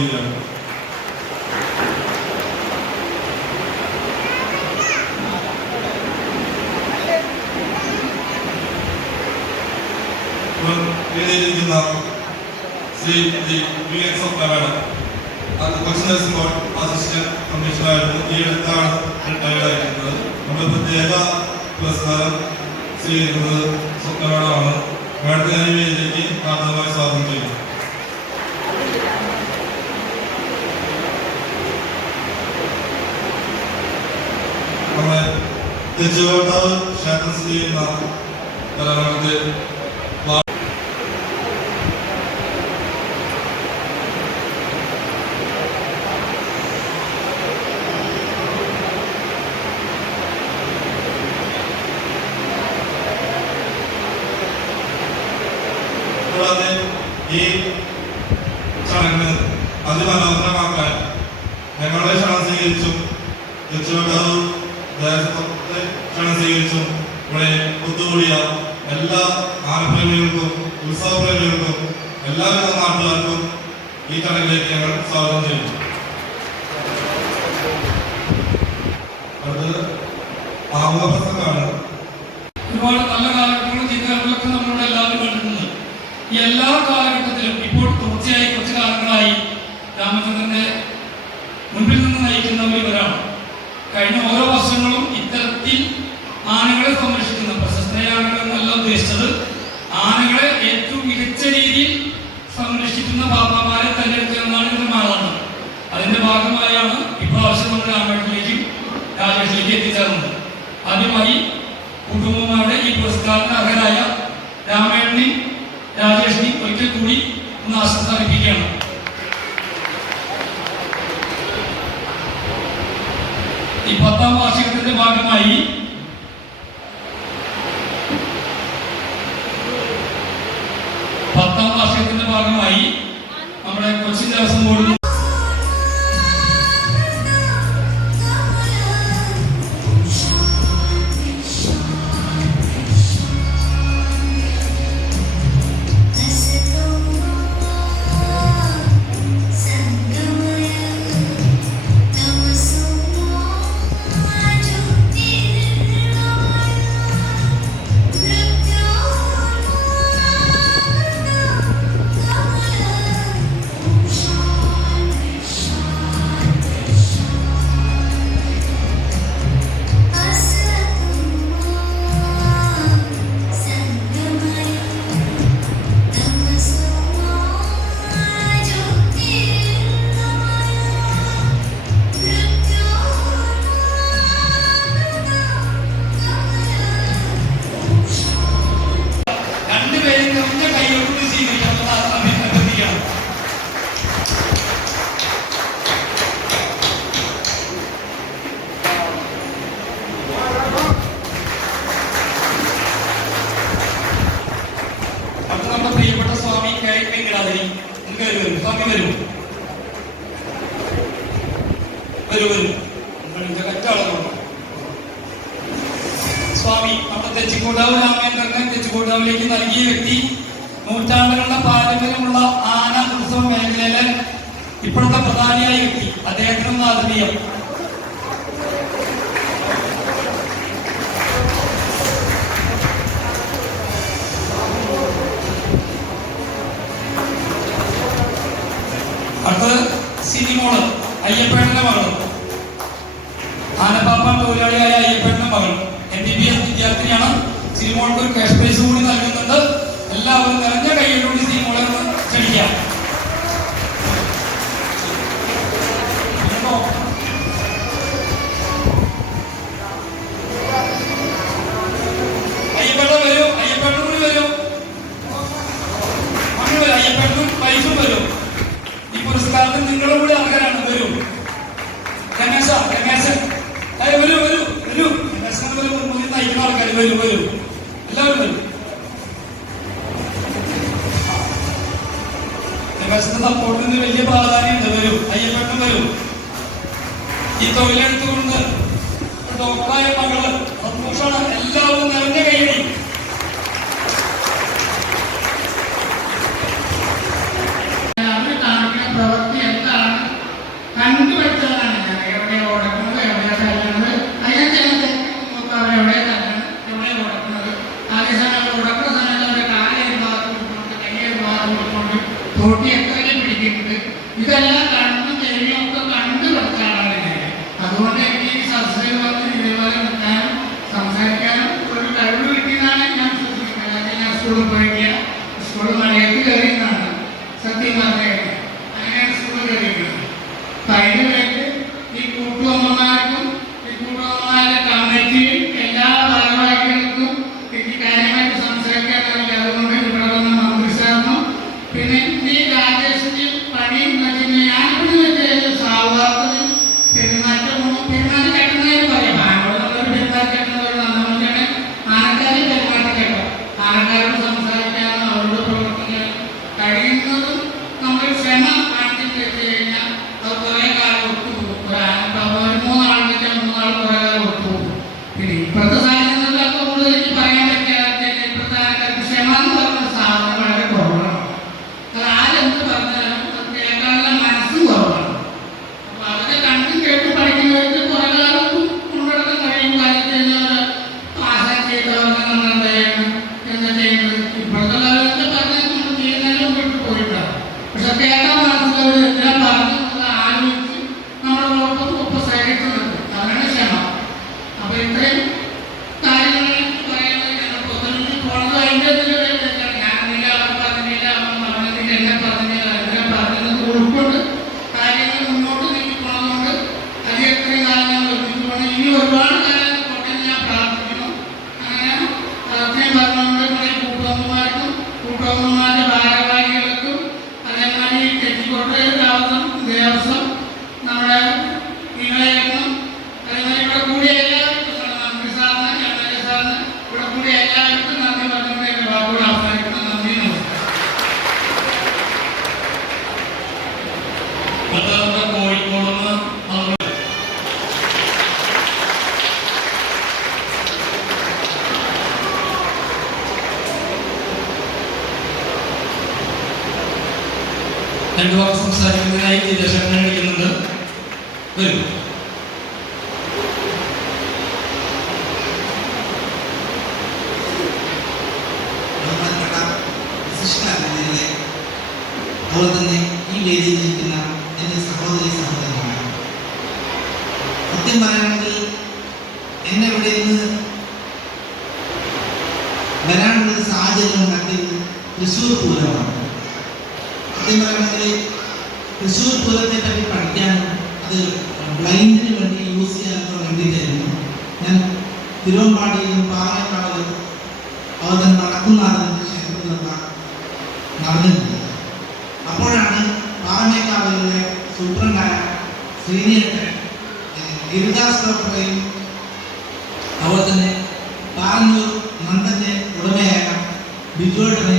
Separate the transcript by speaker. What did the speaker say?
Speaker 1: ചെയ്യുകയാണ് ഇപ്പോൾ വേദിയിലിരിക്കുന്ന Shri G Willian സ്വപ്നമാണ് അത് കൊച്ചി നഴ്സിംഗ് ബോർഡ് അസിസ്റ്റന്റ് കമ്മീഷണറായിരുന്നു ഈ അടുത്താണ് റിട്ടയർഡ് ആയിരിക്കുന്നത് നമ്മുടെ പ്രത്യേക പുരസ്കാരം സ്വീകരിക്കുന്നത് സ്വപ്നമാണ് മാഡത്തെ ഞാൻ ഈ വേദിയിലേക്ക് ആദ്യമായി സ്വാഗതം ചെയ്യുന്നു തെച്ചുകോട്ടാവ് ക്ഷേത്രം സ്ഥിതി ചെയ്യുന്ന കലാമണ്ഡലത്തിൽ കൂടാതെ ഈ ചടങ്ങ് അതിമനോഹരമാക്കാൻ ഞങ്ങളുടെ ക്ഷണം സ്വീകരിച്ചും ദേശത്തെ ക്ഷണം സ്വീകരിച്ചും ഇവിടെ ഒത്തുകൂടിയ എല്ലാ ആനപ്രേമികൾക്കും ഉത്സവപ്രേമികൾക്കും എല്ലാവിധ നാട്ടുകാർക്കും ഈ ചടങ്ങിലേക്ക് ഞങ്ങൾ സ്വാഗതം ചെയ്യുന്നു.
Speaker 2: ഒരുപാട് നല്ല കാര്യങ്ങളും ചീത്ത കാലങ്ങളൊക്കെ എല്ലാവരും കണ്ടിട്ടുണ്ട്. എല്ലാ കാലഘട്ടത്തിലും ആനകളെ സംരക്ഷിക്കുന്ന പ്രശസ്തയായ ആനകൾ ഉദ്ദേശിച്ചത്. ആനകളെ ഏറ്റവും മികച്ച രീതിയിൽ സംരക്ഷിക്കുന്ന ബാബാമാരെ തെരഞ്ഞെടുക്കുക എന്നാണ് ഇതിന്റെ മാനദണ്ഡം അതിന്റെ ഭാഗമായാണ് ഇപ്രാവശ്യം നമ്മൾ രാമേട്ടിലേക്കും രാജേഷിലേക്ക് എത്തിച്ചേർന്നത്. ആദ്യമായി കുടുംബമാരുടെ ഈ പുരസ്കാരത്തിന് അർഹരായ രാമേണ്ണി രാജേഷിനി ഒരിക്കൽ കൂടി ഒന്ന് ആശംസ ഈ പത്താം വാർഷികത്തിന്റെ ഭാഗമായി പത്താം വാർഷികത്തിന്റെ ഭാഗമായി നമ്മുടെ കൊച്ചിൻ ദേവസ്വം ബോർഡ് വരും സ്വാമി വരും. വരും വരും. സ്വാമി നമ്മുടെ തെച്ചിക്കോടാവ് രാമേന്ദ്രനെ തെച്ചിക്കോടാവിലേക്ക് നൽകിയ വ്യക്തി നൂറ്റാണ്ടുകളുടെ പാരമ്പര്യമുള്ള ആന ഉത്സവ മേഖലയിലെ ഇപ്പോഴത്തെ പ്രധാനിയായ വ്യക്തി അദ്ദേഹത്തിനും ആദരീയം സിനിമോൾ അയ്യപ്പേട്ടന്റെ മകൾ ആനപ്പാപ്പാൻ തൊഴിലാളിയായ അയ്യപ്പേട്ടന്റെ മകൾ എം ബി ബി എസ് വിദ്യാർത്ഥിനിയാണ്. സിനിമോൾക്ക് ഒരു ക്യാഷ് പ്രൈസ് കൂടി നൽകുന്നുണ്ട്. എല്ലാവരും നിറഞ്ഞ കൈയിലൂടെ സിനിമോളെ ക്ഷണിക്കാം അയ്യപ്പേട്ട വരൂ അയ്യപ്പേട്ട കൂടി വരൂ അങ്ങനെ വരും അയ്യപ്പേട്ടനും പൈസും വരും ഈ പുരസ്കാരത്തിന് നിങ്ങളുടെ കൂടെ അർഹരാണ് വരൂ രമേശ രമേശൻ ഏയ് വരൂ വരൂ വരൂ രമേശനെ വരൂ മുന്നിൽ വരും വരൂ. വരൂ. എല്ലാവരും വരും സപ്പോർട്ടിന് വലിയ പ്രാധാന്യമുണ്ട്. വരും. അയ്യപ്പേട്ടൻ വരും. ഈ തൊഴിലെടുത്തുകൊണ്ട് രണ്ടു വാക്ക് സംസാരിക്കുന്നതിനായി
Speaker 3: വലിയ സത്യം പറയുകയാണെങ്കിൽ എന്നെ ഇവിടെ നിന്ന് വരാനുള്ളൊരു സാഹചര്യം ഉണ്ടാക്കിയത് തൃശ്ശൂർ പൂരമാണ്. സത്യം പറയുകയാണെങ്കിൽ തൃശ്ശൂർ പൂരത്തെ പറ്റി അത് ബ്ലൈൻഡിന് വേണ്ടി യൂസ് ചെയ്യാനൊക്കെ വേണ്ടിയിട്ടായിരുന്നു. ഞാൻ തിരുവമ്പാടിയിലും പാറയക്കാടിലും അവർ നടക്കുന്ന ഗിരിദാസിനൊപ്പുകയും അതുപോലെ തന്നെ പാറന്നൂർ നന്ദന്റെ ഉടമയായ ബിജുവേട്ടനെ